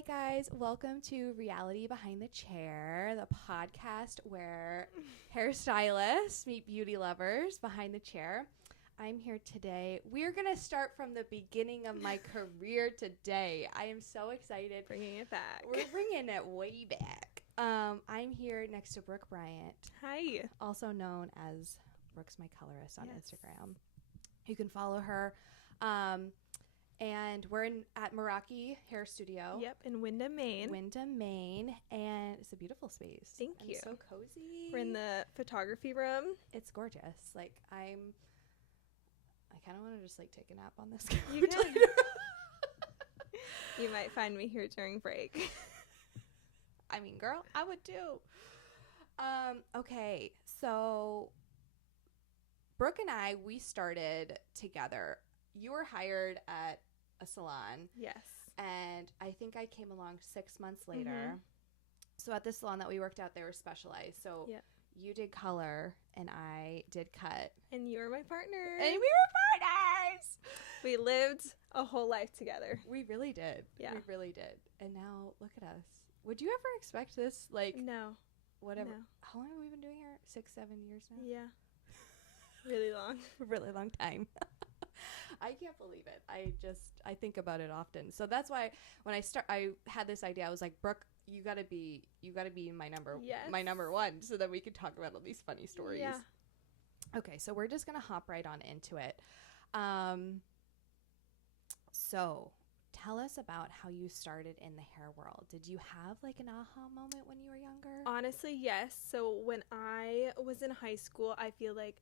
Hi guys, welcome to Reality Behind the Chair, the podcast where hairstylists meet beauty lovers behind the chair. I'm here today. We're going to start from the beginning of my career today. I am so excited. Bringing it back. We're bringing it way back. I'm here next to Brooke Bryant. Hi. Also known as Brooke's My Colorist on Yes. Instagram. You can follow her. And we're at Meraki Hair Studio. Yep, in Wyndham, Maine. Maine. And it's a beautiful space. Thank you. So cozy. We're in the photography room. It's gorgeous. Like, I kind of want to just, like, take a nap on this couch. You can. You might find me here during break. I mean, girl, I would too. Okay, so Brooke and I, we started together. You were hired at a salon. Yes. And I think I came along 6 months later. Mm-hmm. So at the salon that we worked at, they were specialized. So yep. You did color and I did cut. And you were my partner. And we were partners. We lived a whole life together. We really did. Yeah. We really did. And now look at us. Would you ever expect this? Like, no. Whatever. No. How long have we been doing here? 6, 7 years now? Yeah. Really long. A really long time. I can't believe it. I think about it often. So that's why when I had this idea, I was like, Brooke, you gotta be my number one, so that we could talk about all these funny stories. Yeah. Okay, so we're just gonna hop right on into it. So tell us about how you started in the hair world. Did you have like an aha moment when you were younger? Honestly, yes. So when I was in high school, I feel like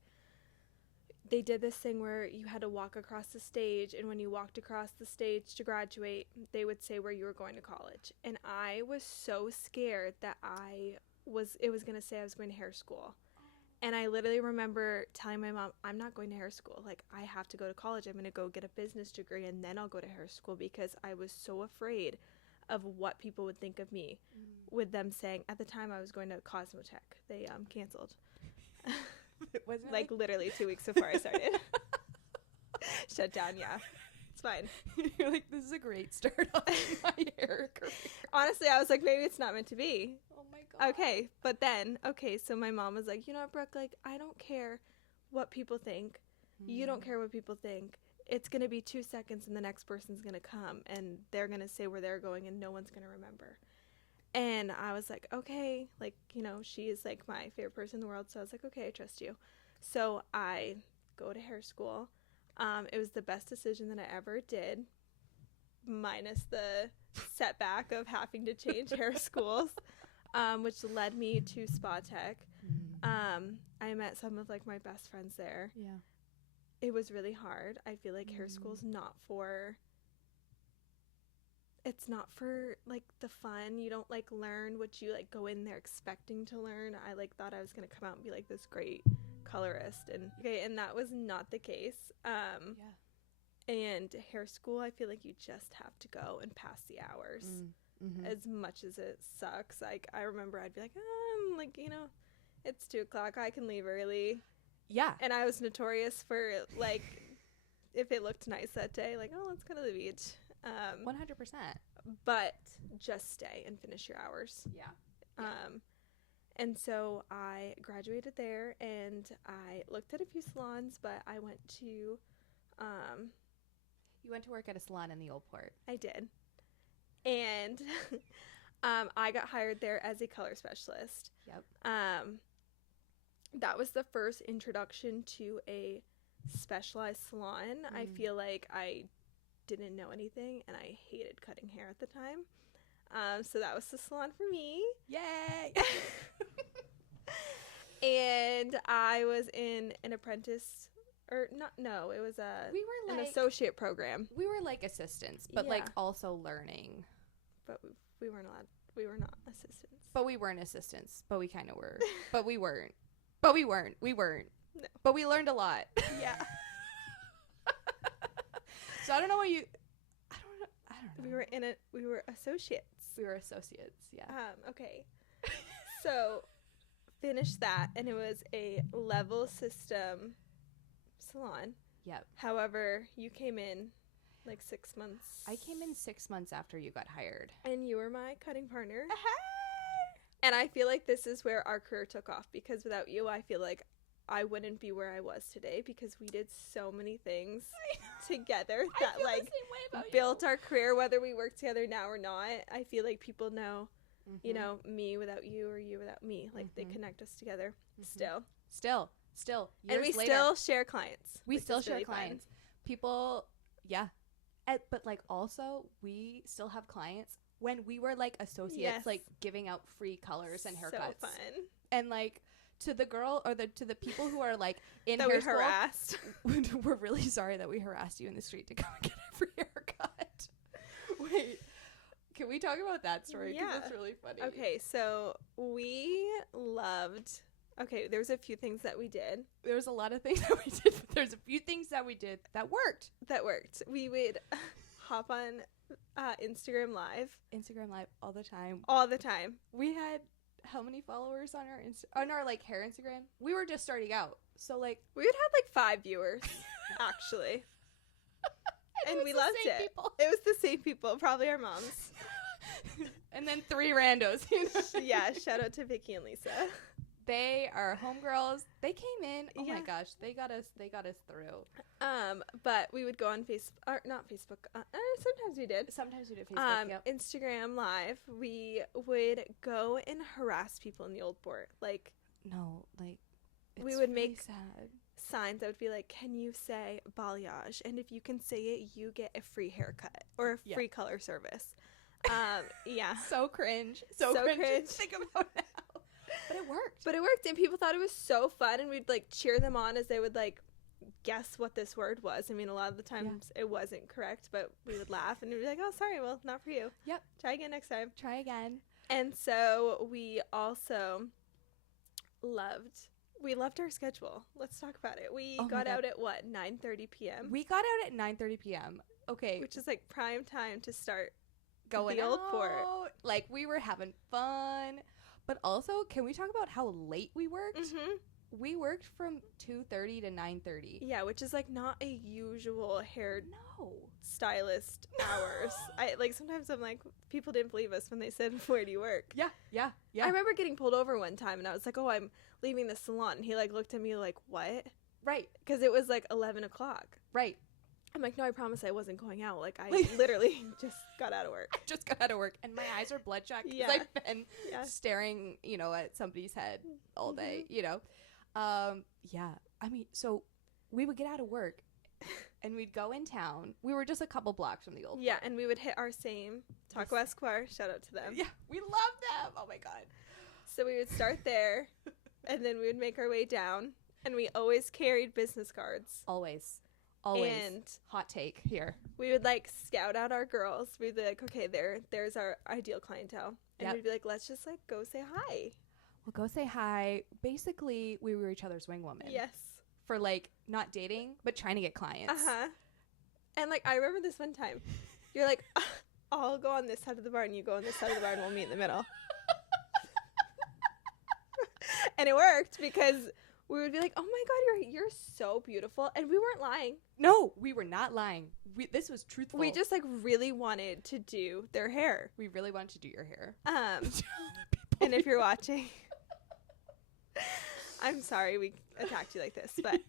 they did this thing where you had to walk across the stage, and when you walked across the stage to graduate, they would say where you were going to college. And I was so scared that it was going to say I was going to hair school. And I literally remember telling my mom, I'm not going to hair school. Like, I have to go to college. I'm going to go get a business degree, and then I'll go to hair school, because I was so afraid of what people would think of me with them saying, at the time I was going to Cosmotech. They canceled. Wasn't like literally 2 weeks before I started. Shut down, yeah. It's fine. You're like, this is a great start on my hair career. Honestly, I was like, maybe it's not meant to be. Oh my God. Okay, but then, so my mom was like, you know what, Brooke, like, I don't care what people think. You don't care what people think. It's going to be 2 seconds and the next person's going to come and they're going to say where they're going and no one's going to remember. And I was like, okay, like, you know, she is like my favorite person in the world. So I was like, okay, I trust you. So I go to hair school. It was the best decision that I ever did, minus the setback of having to change hair schools, which led me to Spa Tech. I met some of like my best friends there. Yeah. It was really hard. I feel like hair school's it's not for like the fun. You don't like learn what you like go in there expecting to learn. I like thought I was going to come out and be like this great colorist, and that was not the case. And hair school, I feel like you just have to go and pass the hours. As much as it sucks. Like, I remember I'd be like, like, you know, it's 2:00. I can leave early. Yeah. And I was notorious for like, if it looked nice that day, like, oh, let's go to the beach. 100%. But just stay and finish your hours. Yeah. And so I graduated there, and I looked at a few salons, but I went to You went to work at a salon in the Old Port. I did. And I got hired there as a color specialist. Yep. That was the first introduction to a specialized salon. I feel like I didn't know anything, and I hated cutting hair at the time. So that was the salon for me. Yay! And I was in an apprentice, or not, no, it was an associate program. We were like assistants, but like also learning. But we were not assistants. But we weren't assistants, but we kind of were. But we weren't. But we weren't. No. But we learned a lot. Yeah. So I don't know what you. I don't know. We were associates. We were associates. Yeah. Okay. So finished that, and it was a level system salon. Yep. However, you came in like 6 months. I came in 6 months after you got hired. And you were my cutting partner. And I feel like this is where our career took off, because without you, I feel like I wouldn't be where I was today, because we did so many things together that like built our career, whether we work together now or not. I feel like people know, you know, me without you or you without me. Like they connect us together still. Years And we later, still share clients. we still share really clients. People, but like also we still have clients when we were like associates, like giving out free colors and haircuts. So fun. And like to the girl or to the people who are like in that hair we school, harassed. we're really sorry that we harassed you in the street to come and get a free haircut. Wait, can we talk about that story? Yeah, it's really funny. Okay, so we loved. Okay, there's a few things that we did. There's a lot of things that we did, but there's a few things that we did that worked. We would hop on Instagram Live all the time. We had how many followers on our like hair Instagram? We were just starting out, so like we would have like 5 viewers actually. And we loved it. People. It was the same people, probably our moms. And then 3 randos. You know? Yeah, shout out to Vicky and Lisa. They are homegirls. They came in. Oh my gosh, they got us through. But we would go on Facebook, or not Facebook. Sometimes we did. Sometimes we did Facebook. Yep. Instagram Live. We would go and harass people in the Old Port. Like we would really make sad signs that would be like, "Can you say balayage? And if you can say it, you get a free haircut or a free color service." Yeah. So cringe. So cringe. Think about it now. But it worked. And people thought it was so fun, and we'd like cheer them on as they would like guess what this word was. I mean, a lot of the times it wasn't correct, but we would laugh and we'd be like, "Oh, sorry, well, not for you. Yep. Try again next time." Try again. And so we also loved our schedule. Let's talk about it. We got out at 9:30 p.m. We got out at 9:30 p.m. Okay. Which is like prime time to start going the Old out. Port. Like we were having fun. But also, can we talk about how late we worked? Mm-hmm. We worked from 2:30 to 9:30. Yeah, which is like not a usual hair stylist hours. I like sometimes I'm like, people didn't believe us when they said, "Where do you work?" Yeah. I remember getting pulled over one time and I was like, "Oh, I'm leaving the salon." And he like looked at me like, "What?" Right. Because it was like 11 o'clock. Right. I'm like, "No, I promise I wasn't going out. Like, I literally just got out of work. And my eyes are bloodshot because Yeah. I've been staring, at somebody's head all day, Yeah. I mean, so we would get out of work and we'd go in town. We were just a couple blocks from the Old Port. And we would hit our same Taco Esquire. Shout out to them. Yeah, we love them. Oh, my God. So we would start there, and then we would make our way down, and we always carried business cards. Always. And hot take here. We would like scout out our girls. We'd be like, "Okay, there's our ideal clientele." And we'd be like, "Let's just like go say hi." We'll go say hi. Basically, we were each other's wing woman. Yes. For like not dating, but trying to get clients. And like I remember this one time, you're like, "I'll go on this side of the bar and you go on this side of the bar and we'll meet in the middle." And it worked because we would be like, "Oh my God, you're so beautiful," and we weren't lying. No, we were not lying. This was truthful. We just like really wanted to do their hair. We really wanted to do your hair. And if you're watching, I'm sorry we attacked you like this, but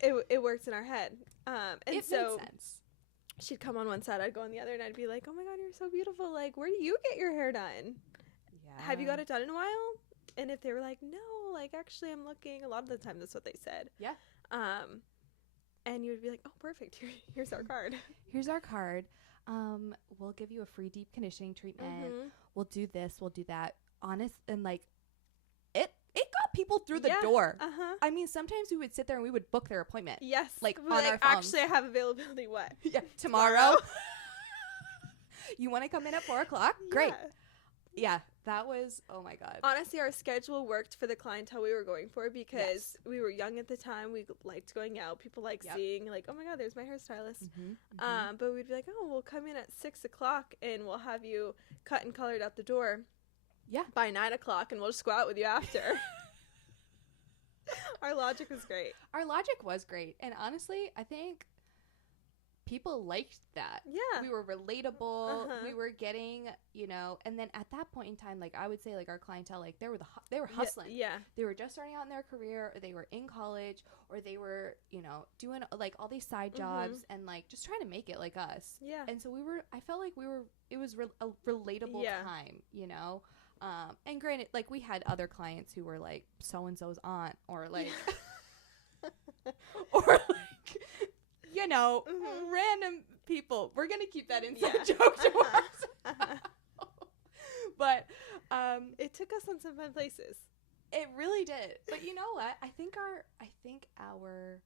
it worked in our head. And it so made sense. She'd come on one side, I'd go on the other, and I'd be like, "Oh my God, you're so beautiful. Like, where do you get your hair done? Yeah. Have you got it done in a while?" And if they were like, "No, like actually I'm looking," a lot of the time that's what they said. Yeah. And you would be like, "Oh, perfect. Here's our card. Here's our card. We'll give you a free deep conditioning treatment. Mm-hmm. We'll do this. We'll do that." Honest and like, it got people through the door. I mean, sometimes we would sit there and we would book their appointment. Yes. Like on our phones. Actually, I have availability. What? Yeah. Tomorrow. You want to come in at 4:00? Great. Yeah, that was, oh my God. Honestly, our schedule worked for the clientele we were going for because we were young at the time. We liked going out. People liked seeing, like, "Oh my God, there's my hairstylist." But we'd be like, "Oh, we'll come in at 6:00 and we'll have you cut and colored out the door. Yeah. By 9:00 and we'll just go out with you after." Our logic was great. Our logic was great. And honestly, I think people liked that. Yeah. We were relatable. Uh-huh. We were getting, you know, and then at that point in time, like I would say like our clientele, like they were hustling. Yeah. They were just starting out in their career, or they were in college, or they were, you know, doing like all these side jobs and like just trying to make it like us. Yeah. And so I felt like it was a relatable time, you know? And granted, like we had other clients who were like so-and-so's aunt, or like, or like, you know, random people. We're going to keep that inside joke to ourselves. But it took us on some fun places. It really did. But you know what? I think our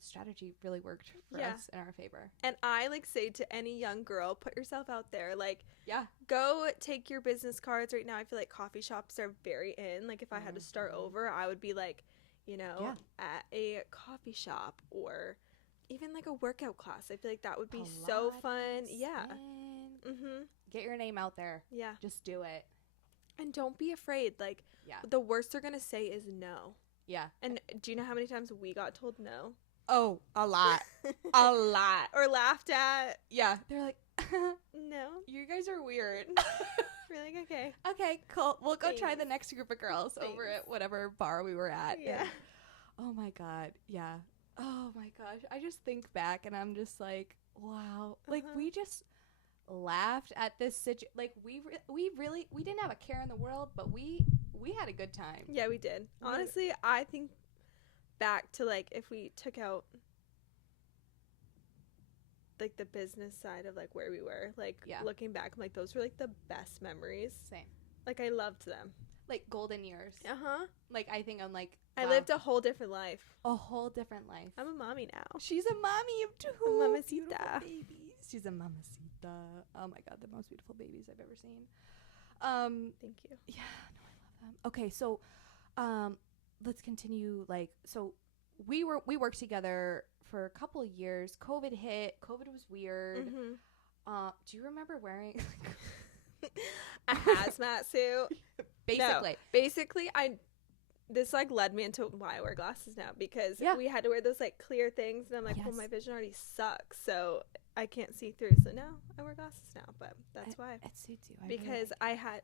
strategy really worked for us in our favor. And I like say to any young girl, put yourself out there. Like, go take your business cards. Right now, I feel like coffee shops are very in. Like, if I had to start over, I would be like, you know, at a coffee shop, or even like a workout class. I feel like that would be so fun. Yeah. Get your name out there. Yeah. Just do it. And don't be afraid. Like, the worst they're going to say is no. Yeah. And do you know how many times we got told no? Oh, a lot. A lot. Or laughed at. Yeah. They're like, no. You guys are weird. We're like, okay. Okay, cool. We'll go try the next group of girls over at whatever bar we were at. Yeah. And, oh my God. Yeah. Oh my gosh. I just think back and I'm just like, wow. Like we just laughed at this situation. Like we didn't have a care in the world, but we had a good time. Yeah, we did. Honestly, I think back to like if we took out like the business side of like where we were, like looking back, I'm like those were like the best memories. Same. Like I loved them. Like golden years. Like I think I'm like, wow. I lived a whole different life. A whole different life. I'm a mommy now. She's a mommy of two mamacita babies. She's a mamacita. Oh my God, the most beautiful babies I've ever seen. Thank you. Yeah, no, I love them. Okay, so let's continue. Like, so we worked together for a couple of years. COVID hit. COVID was weird. Do you remember wearing a hazmat suit? Basically. No. Basically, this like led me into why I wear glasses now, because we had to wear those like clear things, and I'm like, well, my vision already sucks, so I can't see through. So now I wear glasses now, but that's why. It suits you. Because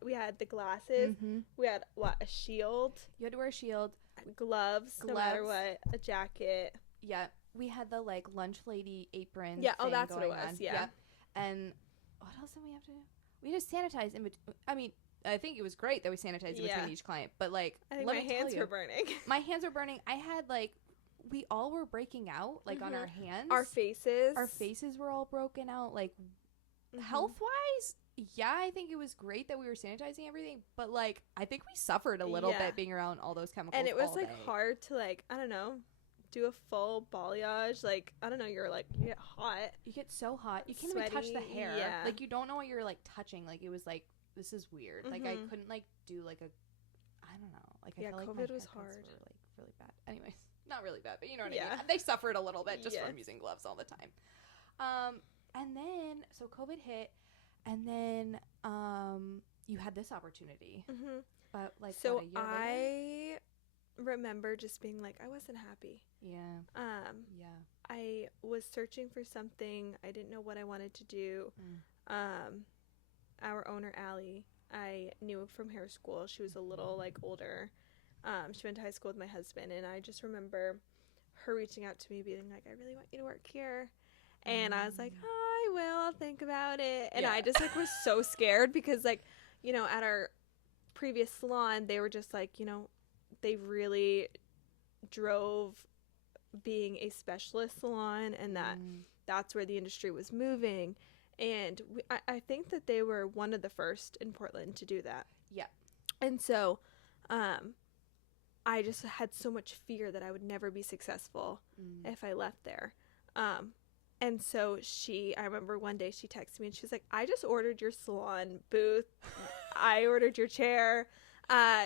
we had the glasses. We had a shield. You had to wear a shield. Gloves, no matter what. A jacket. Yeah. We had the like lunch lady apron. Yeah. Oh, that's what it was. Yeah. And what else did we have to do? We just sanitized in between. I mean, I think it was great that we sanitized in between each client, but like, I think my hands were burning. My hands were burning. I had like, we all were breaking out, like on our hands. Our faces were all broken out. Like, health wise, I think it was great that we were sanitizing everything, but like, I think we suffered a little bit being around all those chemicals. And it was like day. hard to like, I don't know, do a full balayage. Like, I don't know, you get hot. You get so hot. You can't even touch the hair. Yeah. Like, you don't know what you're like touching. Like, it was like, this is weird. Like, I couldn't like do like I don't know. Like, I felt like COVID was hard. were like really bad. Anyways, not really bad, but you know what I mean. They suffered a little bit just from using gloves all the time. And then so COVID hit, and then you had this opportunity. But like, so what, a year I remember just being like, I wasn't happy. Yeah. I was searching for something. I didn't know what I wanted to do. Our owner, Allie, I knew from hair school. She was a little like older. She went to high school with my husband, and I just remember her reaching out to me being like, I really want you to work here. And I was like, oh, I will. I'll think about it. And I just like was so scared because like, you know, at our previous salon, they were just like, you know, they really drove being a specialist salon, and that's where the industry was moving. And I think that they were one of the first in Portland to do that. Yeah. And so I just had so much fear that I would never be successful if I left there. And so I remember one day she texted me and she's like, I just ordered your salon booth. I ordered your chair.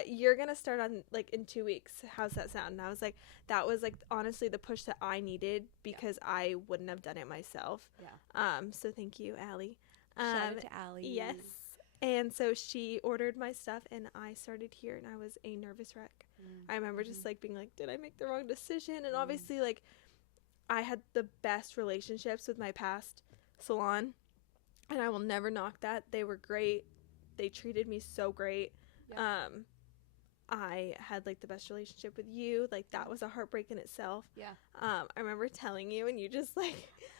You're going to start on like in 2 weeks. How's that sound? And I was like, that was like honestly the push that I needed because I wouldn't have done it myself. Yeah. So thank you, Allie. Shout out to Allie. Yes. And so she ordered my stuff and I started here, and I was a nervous wreck. I remember just like being like, did I make the wrong decision? And obviously like I had the best relationships with my past salon, and I will never knock that. They were great. They treated me so great. Yeah. I had like the best relationship with you. Like that was a heartbreak in itself. Yeah. I remember telling you, and you just like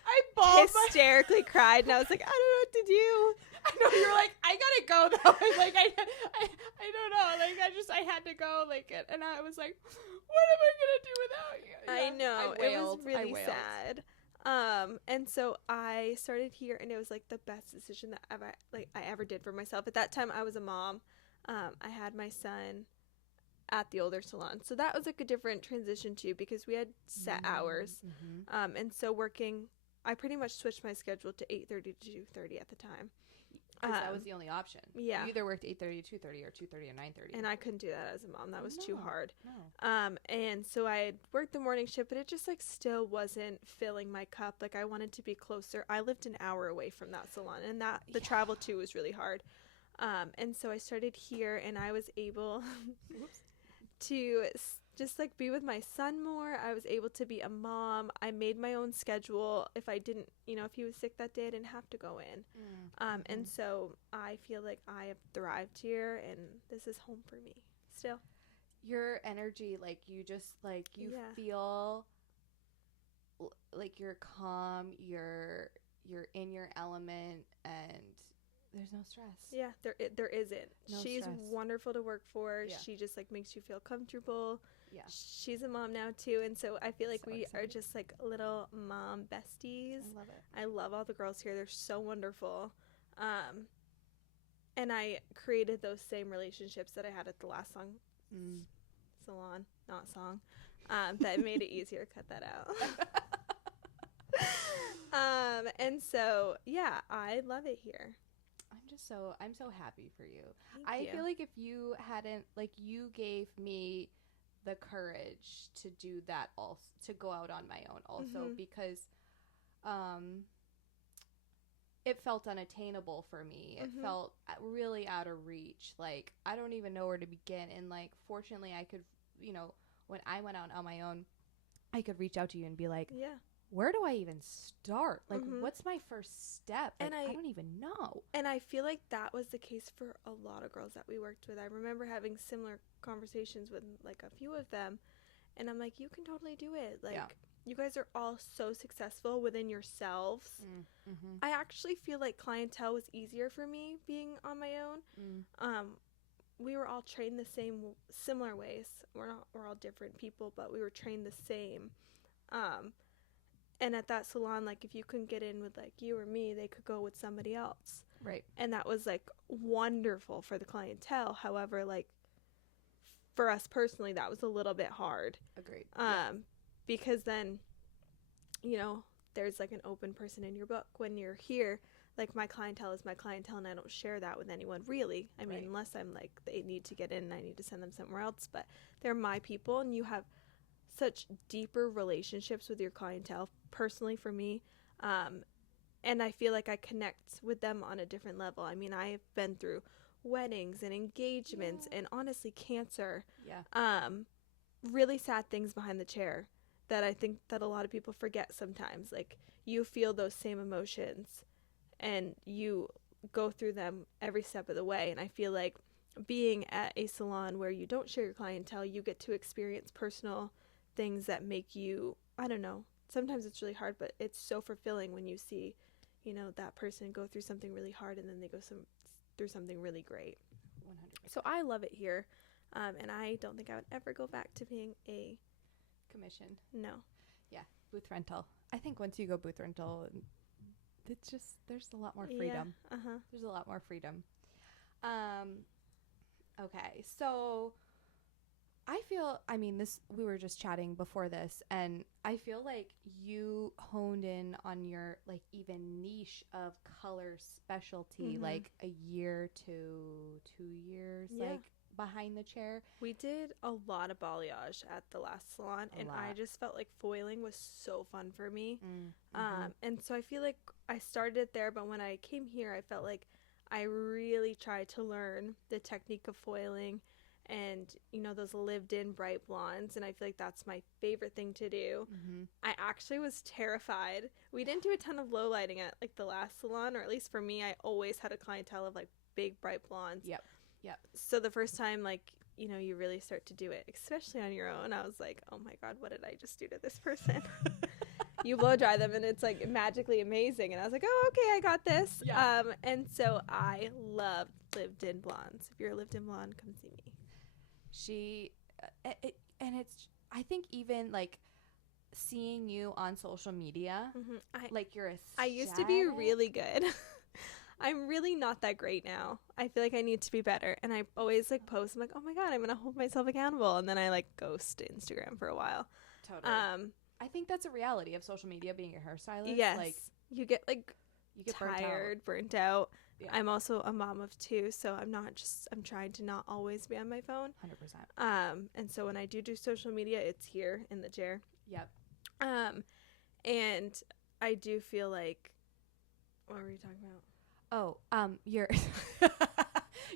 I bawled hysterically cried, and I was like, I don't know what to do. I know, you were like, I gotta go though. Like I don't know. Like I had to go. Like and I was like, what am I gonna do without you? I know. I wailed. It was really sad. And so I started here, and it was like the best decision that I ever did for myself. At that time, I was a mom. I had my son at the older salon, so that was like a different transition too, because we had set hours. And so working, I pretty much switched my schedule to 8:30 to 2:30 at the time. Because that was the only option. Yeah. You either worked 8:30 to 2:30 or 2:30 to 9:30. And I couldn't do that as a mom. That was too hard. No. And so I had worked the morning shift, but it just like still wasn't filling my cup. Like I wanted to be closer. I lived an hour away from that salon, and that the travel too was really hard. And so I started here, and I was able to just like be with my son more. I was able to be a mom. I made my own schedule. If I didn't, if he was sick that day, I didn't have to go in. And so I feel like I have thrived here, and this is home for me still. Your energy, like you just like you feel like you're calm, you're in your element, and there's no stress. Yeah, there isn't. No She's stress. wonderful to work for. Yeah. She just like makes you feel comfortable. Yeah. She's a mom now too, and so I feel like So we excited. are just like little mom besties. I love it. I love all the girls here. They're so wonderful. And I created those same relationships that I had at the last salon, not song. That made it easier to cut that out. And so yeah, I love it here. I'm so happy for you. Thank you. I feel like if you hadn't, like, you gave me the courage to do that, also to go out on my own also, because it felt unattainable for me. It felt really out of reach. Like, I don't even know where to begin. And like, fortunately I could, when I went out on my own, I could reach out to you and be like, Yeah. where do I even start? Like, what's my first step? Like, And I don't even know. And I feel like that was the case for a lot of girls that we worked with. I remember having similar conversations with like a few of them, and I'm like, you can totally do it. Like, you guys are all so successful within yourselves. I actually feel like Clientele was easier for me being on my own. We were all trained the similar ways. We're all different people, but we were trained the same. And at that salon, like, if you couldn't get in with, like, you or me, they could go with somebody else. Right. And that was, like, wonderful for the clientele. However, like, for us personally, that was a little bit hard. Agreed. Because then, there's, like, an open person in your book. When you're here, like, my clientele is my clientele, and I don't share that with anyone, really. I mean, unless I'm, like, they need to get in and I need to send them somewhere else. But they're my people, and you have such deeper relationships with your clientele, personally for me, and I feel like I connect with them on a different level. I mean, I've been through weddings and engagements and honestly cancer, really sad things behind the chair that I think that a lot of people forget sometimes. Like, you feel those same emotions and you go through them every step of the way, and I feel like being at a salon where you don't share your clientele, you get to experience personal things that make you, I don't know, sometimes it's really hard, but it's so fulfilling when you see, that person go through something really hard and then they go through something really great. 100%. So I love it here, and I don't think I would ever go back to being a commission. No. Yeah, booth rental. I think once you go booth rental, it's just, there's a lot more freedom. Yeah. There's a lot more freedom. Okay, so we were just chatting before this, and I feel like you honed in on your, like, even niche of color specialty, like a year to 2 years, like, behind the chair. We did a lot of balayage at the last salon, and I just felt like foiling was so fun for me. And so I feel like I started it there, but when I came here, I felt like I really tried to learn the technique of foiling and, you know, those lived-in bright blondes, and I feel like that's my favorite thing to do. I actually was terrified. We didn't do a ton of low lighting at, like, the last salon, or at least for me, I always had a clientele of, like, big bright blondes. Yep. So the first time, like, you know, you really start to do it, especially on your own, I was like, oh my God, what did I just do to this person? You blow dry them and it's like magically amazing. And I was like, oh, okay, I got this. Yeah. And so I loved lived-in blondes. If you're a lived-in blonde, come see me. And it's, I think even like seeing you on social media, like you're I used to be really good. I'm really not that great now. I feel like I need to be better. And I always like post, I'm like, oh my God, I'm going to hold myself accountable. And then I like ghost Instagram for a while. Totally. I think that's a reality of social media, being a hairstylist. Yes. Like, you get like tired, burnt out. Yeah. I'm also a mom of 2, so I'm trying to not always be on my phone. 100%. And so when I do social media, it's here in the chair. Yep. And I do feel like, what were we talking about? Oh, your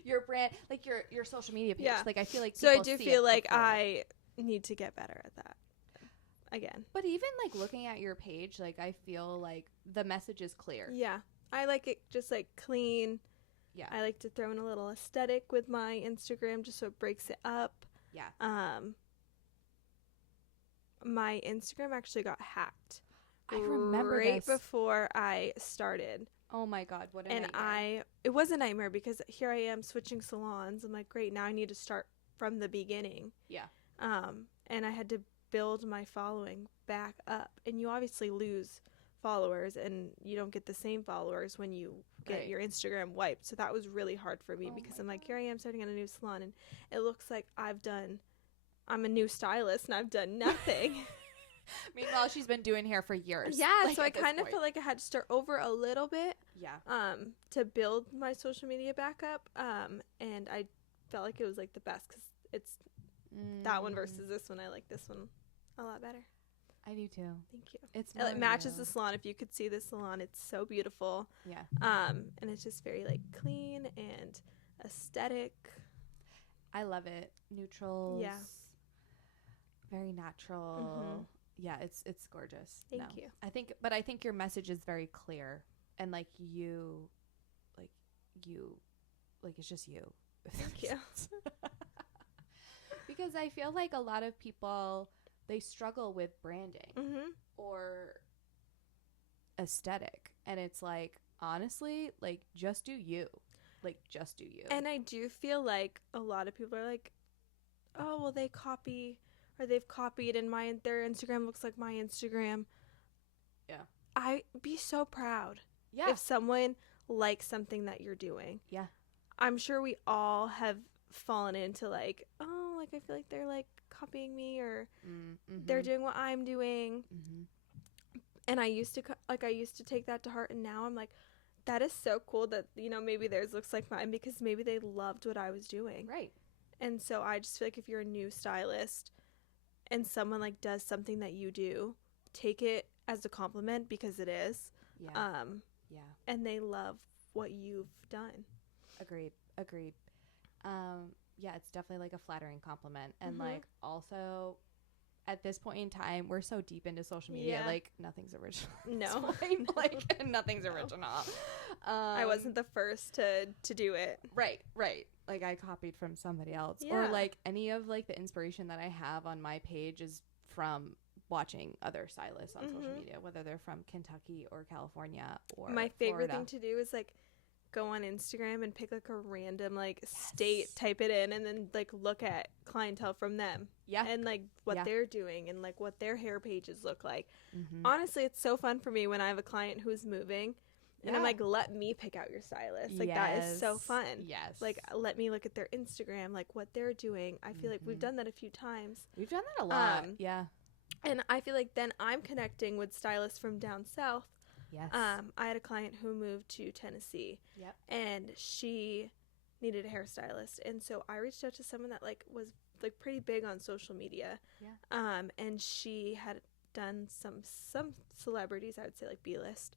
your brand, like your social media page. Yeah. Like, I feel like so I people do see feel it like before. I need to get better at that again. But even like looking at your page, like I feel like the message is clear. Yeah, I like it just like clean. Yeah. I like to throw in a little aesthetic with my Instagram just so it breaks it up. Yeah. My Instagram actually got hacked. I remember right this. before I started. Oh my God, what a And nightmare. it was a nightmare because here I am switching salons. I'm like, great, now I need to start from the beginning. Yeah. And I had to build my following back up. And you obviously lose followers and you don't get the same followers when you get your Instagram wiped. So that was really hard for me because I'm like, here I am starting at a new salon and it looks like I'm a new stylist and I've done nothing. Meanwhile, she's been doing hair for years. Yeah, like, so I kind of felt like I had to start over a little bit. Yeah. To build my social media back up. And I felt like it was like the best because it's that one versus this one. I like this one a lot better. I do too. Thank you. It matches the salon. If you could see the salon, it's so beautiful. Yeah. And it's just very like clean and aesthetic. I love it. Neutrals. Yeah. Very natural. Yeah, it's gorgeous. Thank you. I think your message is very clear, and like it's just you. Thank you. Because I feel like a lot of people, they struggle with branding or aesthetic, and it's like, honestly, like, just do you. Like, just do you. And I do feel like a lot of people are like, oh, well, they've copied and their Instagram looks like my Instagram. Yeah. I'd be so proud if someone likes something that you're doing. Yeah. I'm sure we all have fallen into like, oh, like I feel like they're like copying me or they're doing what I'm doing. And I used to take that to heart, and now I'm like, that is so cool that, you know, maybe theirs looks like mine because maybe they loved what I was doing. Right. And so I just feel like if you're a new stylist and someone like does something that you do, take it as a compliment because it is. Yeah. And they love what you've done. Agreed. Yeah, it's definitely like a flattering compliment. And like, also at this point in time, we're so deep into social media, like nothing's original. No. Like nothing's original. I wasn't the first to do it. Right. Like I copied from somebody else. Yeah. Or like any of like the inspiration that I have on my page is from watching other stylists on social media, whether they're from Kentucky or California or my favorite Florida. thing to do is like go on Instagram and pick like a random like state, type it in, and then like look at clientele from them. Yeah. And like what they're doing and like what their hair pages look like. Mm-hmm. Honestly, it's so fun for me when I have a client who's moving and I'm like, let me pick out your stylist. Like that is so fun. Yes. Like let me look at their Instagram, like what they're doing. I feel like we've done that a few times. We've done that a lot. Yeah. And I feel like then I'm connecting with stylists from down south. Yes. I had a client who moved to Tennessee. Yep. And she needed a hairstylist, and so I reached out to someone that like was like pretty big on social media. Yeah. And she had done some celebrities, I would say like B-list.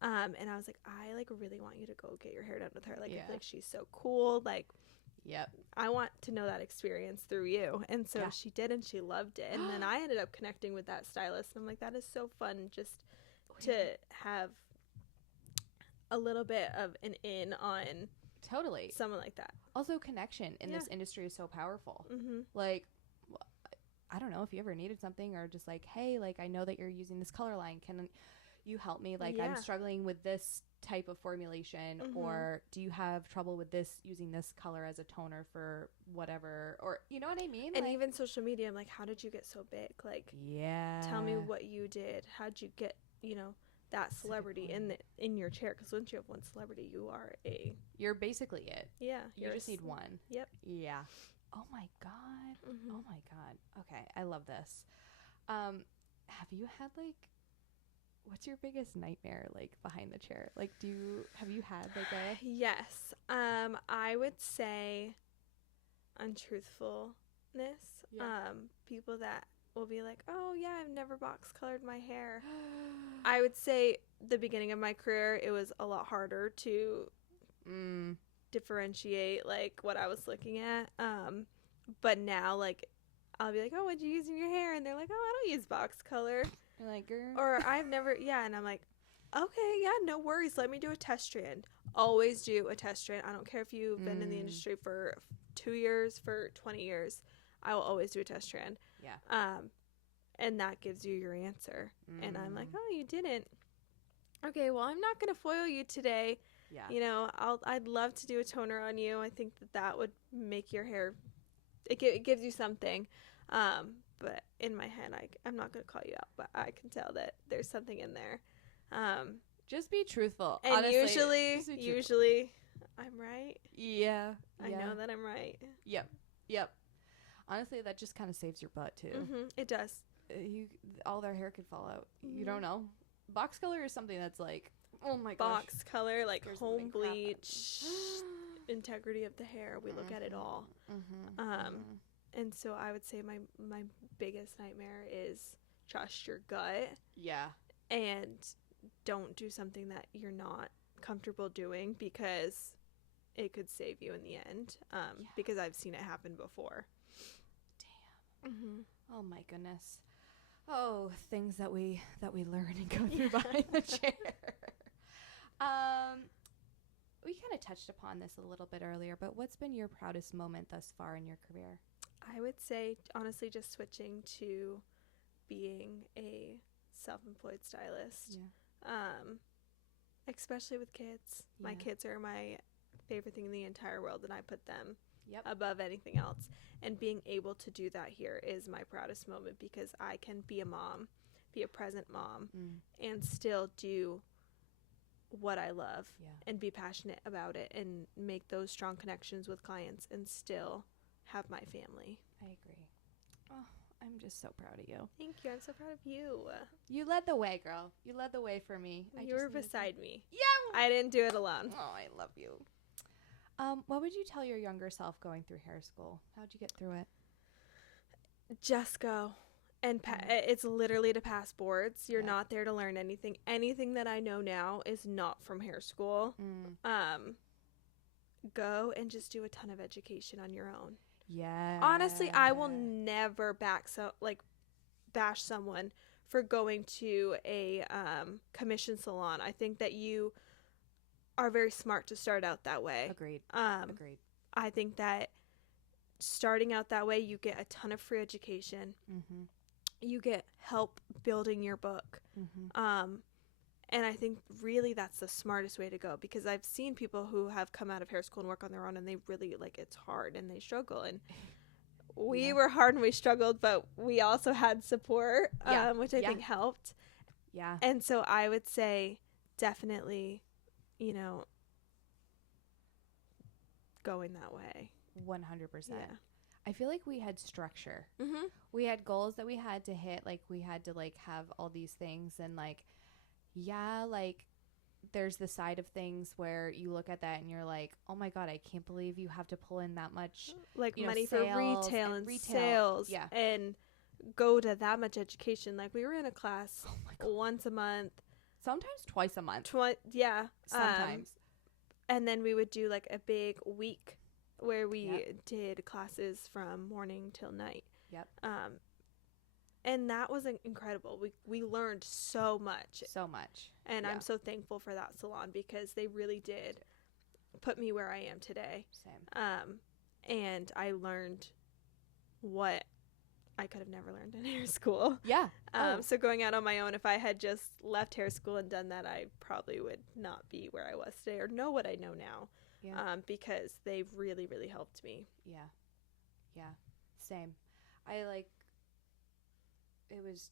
And I was like, I like really want you to go get your hair done with her. Like I feel like she's so cool. Like Yep. I want to know that experience through you. And so she did, and she loved it. And then I ended up connecting with that stylist. And I'm like, that is so fun just to have a little bit of an in on totally someone like that. Also, connection in this industry is so powerful. Mm-hmm. Like, I don't know if you ever needed something, or just like, hey, like, I know that you're using this color line. Can you help me? Like, I'm struggling with this type of formulation, or do you have trouble with this, using this color as a toner for whatever, or you know what I mean? And like, even social media, I'm like, how did you get so big? Like, tell me what you did. How'd you get, that celebrity in your chair? Because once you have one celebrity, you're basically it. Yeah. You just need one. Yep. Yeah. Oh my God. Mm-hmm. Oh my God. Okay. I love this. Have you had what's your biggest nightmare, like, behind the chair? Like, have you had like a... Yes. I would say untruthfulness. Yeah. People that will be like, oh yeah, I've never box colored my hair. I would say the beginning of my career, it was a lot harder to differentiate like what I was looking at. But now, like, I'll be like, oh, what'd you use in your hair? And they're like, oh, I don't use box color. You're like, girl. Or I've never, and I'm like, okay, yeah, no worries. Let me do a test strand. Always do a test strand. I don't care if you've been in the industry for 2 years, for 20 years. I will always do a test strand. Yeah. And that gives you your answer. And I'm like, oh, you didn't. Okay, well, I'm not going to foil you today. Yeah. I'd love to do a toner on you. I think that would make your hair, it gives you something. But in my head, I'm not going to call you out, but I can tell that there's something in there. Just be truthful. And honestly, usually I'm right. Yeah. I know that I'm right. Yep. Honestly, that just kind of saves your butt too. Mm-hmm. It does. All their hair could fall out. You don't know. Box color is something that's like, oh my gosh. Box color, like home bleach, integrity of the hair. We look at it all. And so I would say my biggest nightmare is trust your gut. Yeah. And don't do something that you're not comfortable doing, because it could save you in the end. Because I've seen it happen before. Damn. Mm-hmm. Oh my goodness. Oh, things that we learn and go through behind the chair. We kind of touched upon this a little bit earlier, but what's been your proudest moment thus far in your career? I would say, honestly, just switching to being a self-employed stylist. Yeah. Especially with kids. Yeah. My kids are my favorite thing in the entire world, and I put them above anything else. And being able to do that here is my proudest moment, because I can be a mom, be a present mom, and still do what I love and be passionate about it and make those strong connections with clients and still have my family. I agree. Oh, I'm just so proud of you. Thank you. I'm so proud of you. You led the way, girl. You led the way for me. You were beside me. Yeah. I didn't do it alone. Oh, I love you. What would you tell your younger self going through hair school? How'd you get through it? Just go. And it's literally to pass boards. You're not there to learn anything. Anything that I know now is not from hair school. Go and just do a ton of education on your own. Yeah. Honestly, I will never bash someone for going to a commission salon. I think that you are very smart to start out that way. Agreed. I think that starting out that way, you get a ton of free education. Mm-hmm. You get help building your book. Mm-hmm. And I think really that's the smartest way to go, because I've seen people who have come out of hair school and work on their own, and they really, it's hard and they struggle. And we were hard and we struggled, but we also had support, which I think helped. Yeah. And so I would say definitely, going that way. 100%. Yeah. I feel like we had structure. Mm-hmm. We had goals that we had to hit. We had to have all these things, and there's the side of things where you look at that and you're like, oh my God, I can't believe you have to pull in that much money for retail and sales and go to that much education. We were in a class once a month, sometimes twice a month. Sometimes. And then we would do a big week where we did classes from morning till night. Yep. And that was incredible. We learned so much. So much. And I'm so thankful for that salon because they really did put me where I am today. Same. And I learned what I could have never learned in hair school. Yeah. So going out on my own, if I had just left hair school and done that, I probably would not be where I was today or know what I know now. Yeah. Because they've really, really helped me. Yeah. Yeah. Same. It was,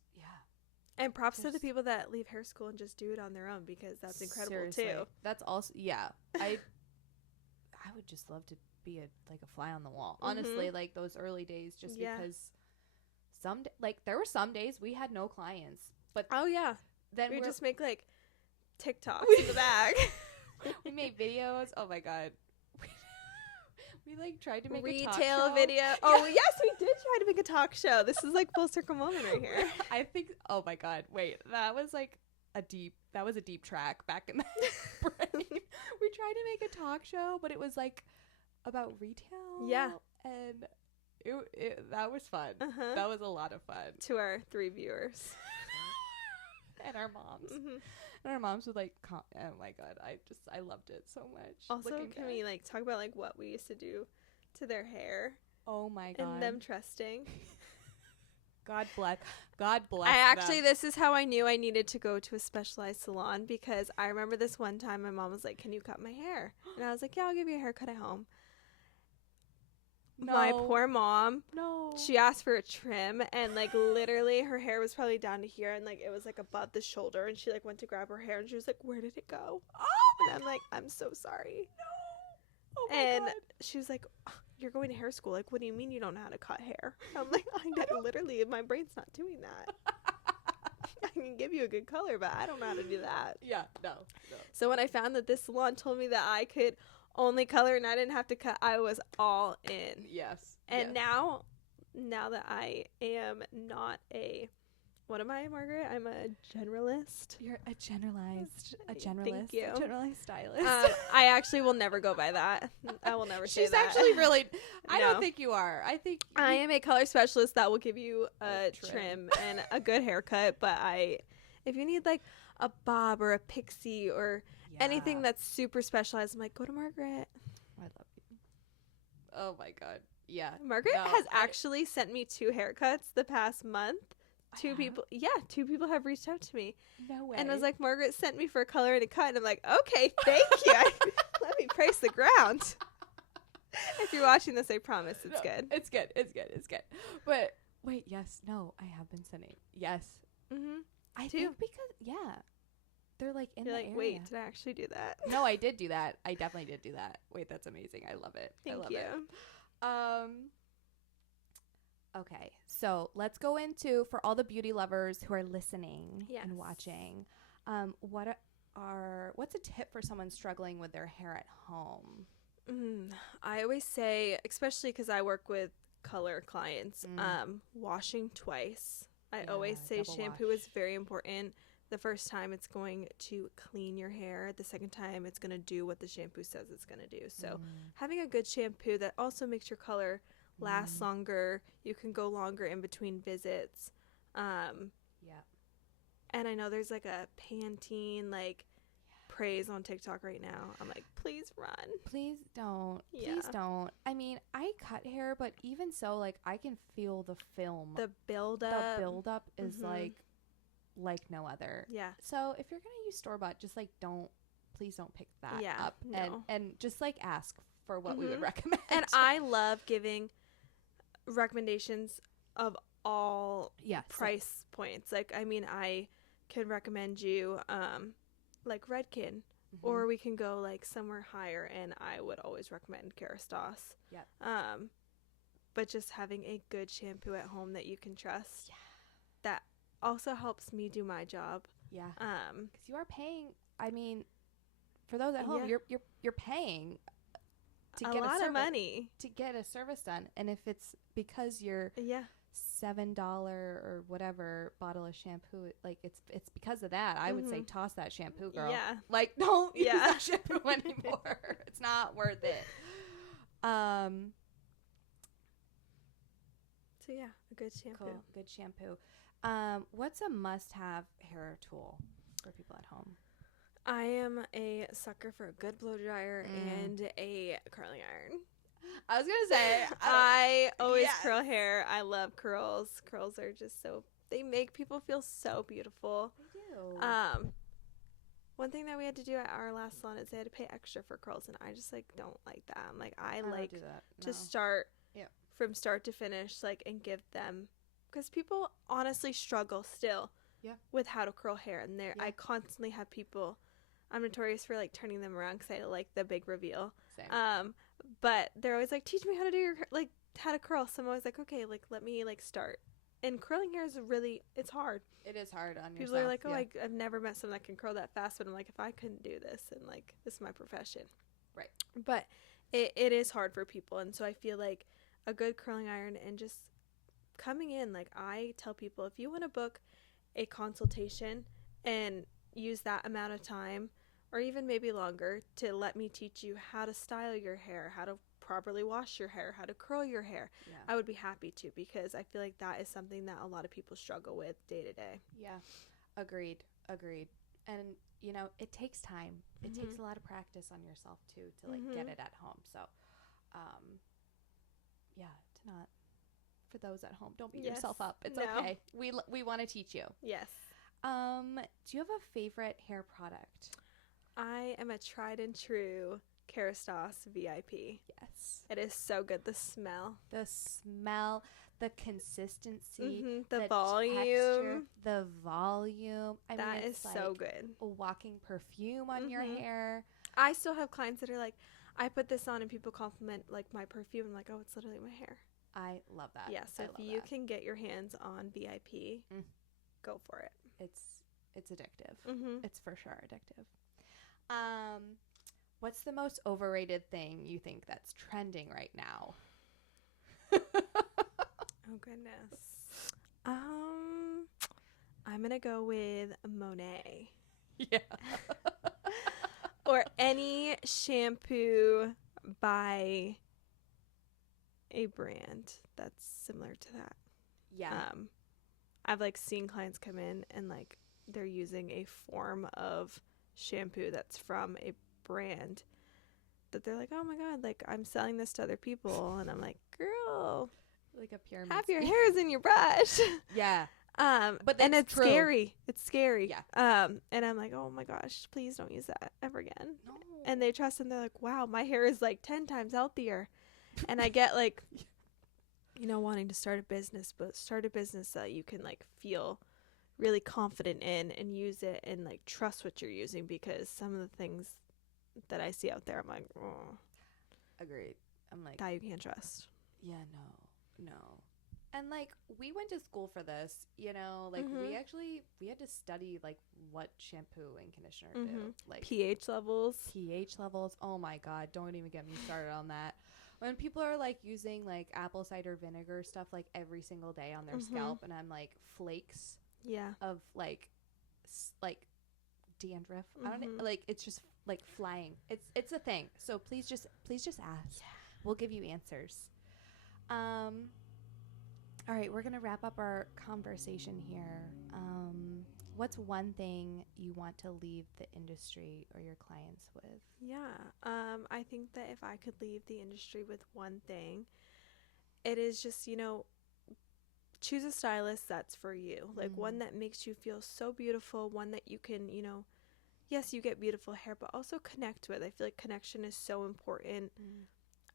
And props to the people that leave hair school and just do it on their own because that's incredible seriously. too. That's also, I would just love to be a fly on the wall. Honestly, like those early days, just because there were some days we had no clients, but then we just make like TikToks We- in the bag. we made videos. Oh my God. We tried to make a talk retail show. video. Oh yes, we did try to make a talk show. This is like full circle moment right here. I think. Oh my God! Wait, that was a deep track back in the brain. We tried to make a talk show, but it was about retail. Yeah, and that was fun. That was a lot of fun. To our 3 viewers and our moms. And our moms would oh my God, I loved it so much. Also, can we talk about what we used to do to their hair? Oh my God. And them trusting. God bless. This is how I knew I needed to go to a specialized salon because I remember this one time my mom was like, "Can you cut my hair?" And I was like, "Yeah, I'll give you a haircut at home." No. My poor mom. No. She asked for a trim and literally her hair was probably down to here and it was above the shoulder and she went to grab her hair and she was like, "Where did it go?" And I'm like, "I'm so sorry." No. Oh my and God. she was like, "You're going to hair school. What do you mean you don't know how to cut hair?" I'm like, literally my brain's not doing that. I can give you a good color, but I don't know how to do that. Yeah, no. So when I found that this salon told me that I could only color and I didn't have to cut, I was all in. Yes. And now that I am not what am I, Margaret? I'm a generalist. You're a generalized Thank you. A generalized stylist. I actually will never go by that. I will never say that. She's actually really, I don't think you are. I think I am a color specialist that will give you a trim and a good haircut. But if you need a bob or a pixie or anything that's super specialized, I'm like, go to Margaret. I love you. Oh my God. Yeah. Margaret has actually sent me 2 haircuts the past month. 2 people have reached out to me. No way. And was like, "Margaret sent me for a color and a cut." And I'm like, "Okay, thank you." Let me praise the ground. If you're watching this, I promise it's good. It's good. But wait, yes, no, I have been sending. Yes. Mm-hmm. I think because, they're in You're the area. Wait, did I actually do that? No, I did do that. I definitely did do that. Wait, that's amazing. I love it. Thank you. Okay, so let's go into, for all the beauty lovers who are listening and watching, what's a tip for someone struggling with their hair at home? I always say, especially because I work with color clients, washing twice. I always say shampoo is very important. The first time it's going to clean your hair. The second time it's going to do what the shampoo says it's going to do. So having a good shampoo that also makes your color last longer. You can go longer in between visits. And I know there's a Pantene praise on TikTok right now. I'm like, please run. Please don't. Please don't. I mean, I cut hair, but even so, I can feel the film. The buildup. The buildup is like no other. Yeah. So if you're gonna use store-bought, just please don't pick that up. No. And just ask for what we would recommend. And I love giving recommendations of all price points. I can recommend you Redken, or we can go somewhere higher, and I would always recommend Kerastase. But just having a good shampoo at home that you can trust, that also helps me do my job. Because you are paying. I mean, for those at home, you're paying to get a lot of money to get a service done, and if it's because you're $7 or whatever bottle of shampoo, it's because of that. I would say toss that shampoo, girl. Don't use that shampoo anymore. It's not worth it. Um, So yeah, a good shampoo. cool. Good shampoo. What's a must-have hair tool for people at home? I am a sucker for a good blow dryer and a curling iron. I was gonna say I always curl hair. I love curls. Curls are just they make people feel so beautiful. They do. One thing that we had to do at our last salon is they had to pay extra for curls, and I just don't like that. I'm like, I like don't do that. to start Yep. from start to finish, and give them, because people honestly struggle still with how to curl hair, and I constantly have people. I'm notorious for turning them around because I like the big reveal. Same. But they're always like, teach me how to do your how to curl. So I'm always like, okay, let me start. And curling hair is it's hard. It is hard on People yourself. are like, oh, I've never met someone that can curl that fast. But I'm like, if I couldn't do this, and this is my profession. Right. But it is hard for people. And so I feel like a good curling iron and just coming in, I tell people, if you want to book a consultation and use that amount of time, or even maybe longer, to let me teach you how to style your hair, how to properly wash your hair, how to curl your hair, I would be happy to, because I feel like that is something that a lot of people struggle with day to day. Yeah. Agreed. And, it takes time. It takes a lot of practice on yourself, too, to, get it at home. So, for those at home, don't beat yourself up. It's okay. We want to teach you. Yes. Do you have a favorite hair product? I am a tried and true Kerastase VIP. Yes. It is so good. The smell, the consistency, the volume, texture, the volume. That is so good. A walking perfume on your hair. I still have clients that are like, I put this on and people compliment my perfume. I'm like, oh, it's literally my hair. I love that. Yeah. So if you can get your hands on VIP, go for it. It's addictive. Mm-hmm. It's for sure addictive. What's the most overrated thing you think that's trending right now? Oh goodness. I'm gonna go with Monet. Yeah. Or any shampoo by a brand that's similar to that. Yeah. I've seen clients come in and they're using a form of shampoo that's from a brand that they're like, oh my god, I'm selling this to other people, and I'm like, girl, like a pyramid. Half your hair is in your brush. Yeah. But then it's true. scary. It's scary. Yeah. And I'm like, oh my gosh, please don't use that ever again. No. And they trust, and they're like, wow, my hair is 10 times healthier. And I get wanting to start a business, but start a business that you can feel really confident in and use it and trust what you're using, because some of the things that I see out there, I'm like, oh. Agreed. I'm like, that you can't trust. Yeah, no. And we went to school for this, we had to study what shampoo and conditioner do, pH levels. Oh my god, don't even get me started on that. When people are using apple cider vinegar stuff every single day on their scalp, and I'm flakes of dandruff. I don't know, it's just flying. It's a thing. So please just ask. Yeah. We'll give you answers. All right, we're gonna wrap up our conversation here. What's one thing you want to leave the industry or your clients with? Yeah, I think that if I could leave the industry with one thing, it is just, choose a stylist that's for you. One that makes you feel so beautiful, one that you can, yes, you get beautiful hair, but also connect with. I feel like connection is so important.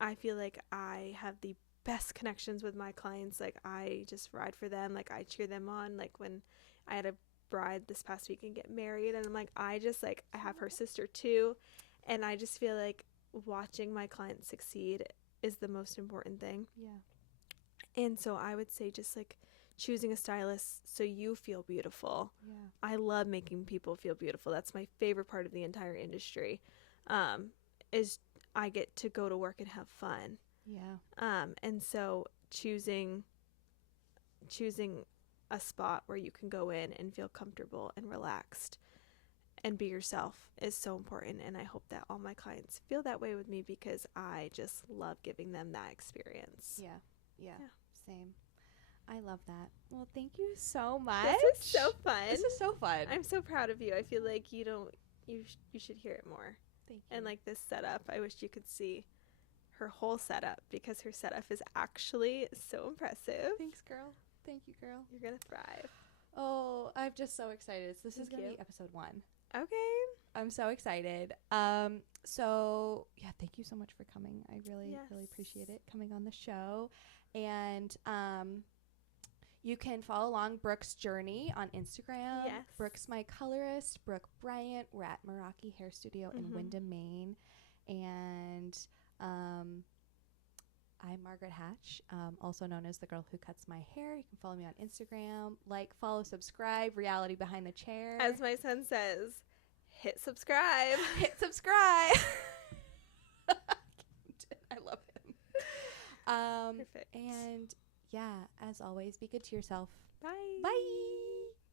I feel like I have the best connections with my clients. I just ride for them. I cheer them on. When I had a bride this past week and get married, and I'm like, I have her sister too, and I just feel like watching my clients succeed is the most important thing. Yeah. And so I would say just choosing a stylist so you feel beautiful. Yeah. I love making people feel beautiful. That's my favorite part of the entire industry. Is I get to go to work and have fun. Yeah. And so choosing a spot where you can go in and feel comfortable and relaxed and be yourself is so important. And I hope that all my clients feel that way with me, because I just love giving them that experience. Yeah. Same. I love that. Well, thank you so much. This is so fun. This is so fun. I'm so proud of you. I feel like you should hear it more. Thank you. And like this setup, I wish you could see her whole setup, because her setup is actually so impressive. Thanks, girl. Thank you, girl. You're going to thrive. Oh, I'm just so excited. This is Thank going to you. be episode 1. Okay. I'm so excited. So yeah, thank you so much for coming. I really appreciate it, coming on the show. And you can follow along Brooke's journey on Instagram. Yes. Brooke's my colorist, Brooke Bryant. We're at Meraki Hair Studio in Windham, Maine. And I'm Margaret Hatch, also known as the girl who cuts my hair. You can follow me on Instagram. Like, follow, subscribe, Reality Behind the Chair. As my son says, hit subscribe. Hit subscribe. I love him. Perfect. And yeah, as always, be good to yourself. Bye. Bye.